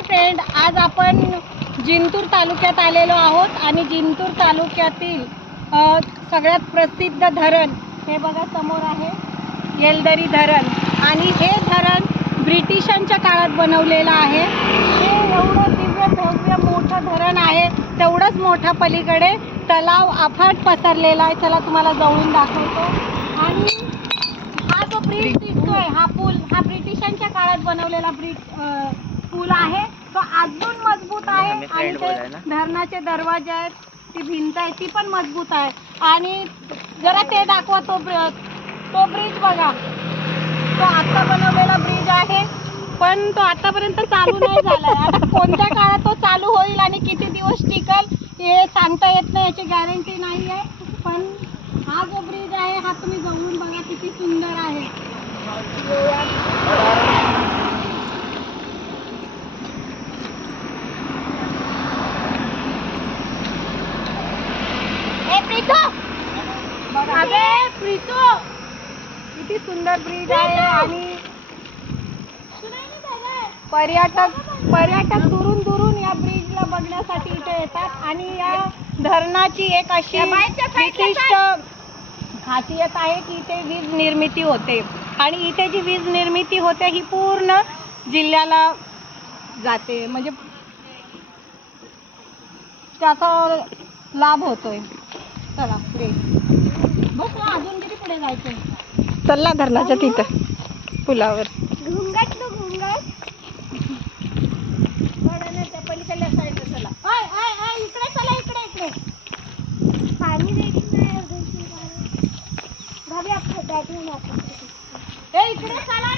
Hi friend, आज आपण जिंतूर तालुक्यात आलेलो आहोत आणि जिंतूर तालुक्यातील सगळ्यात प्रसिद्ध धरण हे बघा समोर आहे, येलदरी धरण. आणि हे धरण ब्रिटिशांच्या काळात बनवलेलं आहे. हे एवढं दिव्य भव्य मोठं धरण आहे, तेवढंच मोठा पलीकडे तलाव अफाट पसरलेला आहे. चला तुम्हाला जवळून दाखवतो. आणि हा जो ब्रिज दिसतोय, हा पूल, हा ब्रिटिशांच्या काळात बनवलेला पूल आहे. तो अजून मजबूत आहे आणि ते धरणाचे दरवाजे आहेत, ती भिंत आहे ती पण मजबूत आहे. आणि जरा ते दाखवा, तो ब्रिज बघा, तो आता बनवलेला ब्रिज आहे, पण तो आतापर्यंत चालू नाही झालाय. आता कोणत्या काळात तो चालू होईल आणि किती दिवस टिकल हे सांगता येत नाही, याची गॅरंटी नाही आहे. पण हा जो ब्रिज आहे हा तुम्ही जवळून बघा, किती सुंदर आहे. किती सुंदर ब्रिज आहे. आणि पर्यटक दुरून या ब्रिजला बघण्यासाठी इथे येतात. आणि या धरणाची एक अशी विशिष्ट खासियत आहे की इथे वीज निर्मिती होते. आणि इथे जी वीज निर्मिती होते ही पूर्ण जिल्ह्याला जाते, म्हणजे त्याचा लाभ होतोय. चला पुढे बस, अजून किती पुढे जायचंय. चला धरणाच्या तिथं पुलावर घुंगट त्या पलीकडल्या साईडला. चला इकडे चला, इकडे पाणी देखील नाही. भाभी आपको बैठना है, इकडे चला.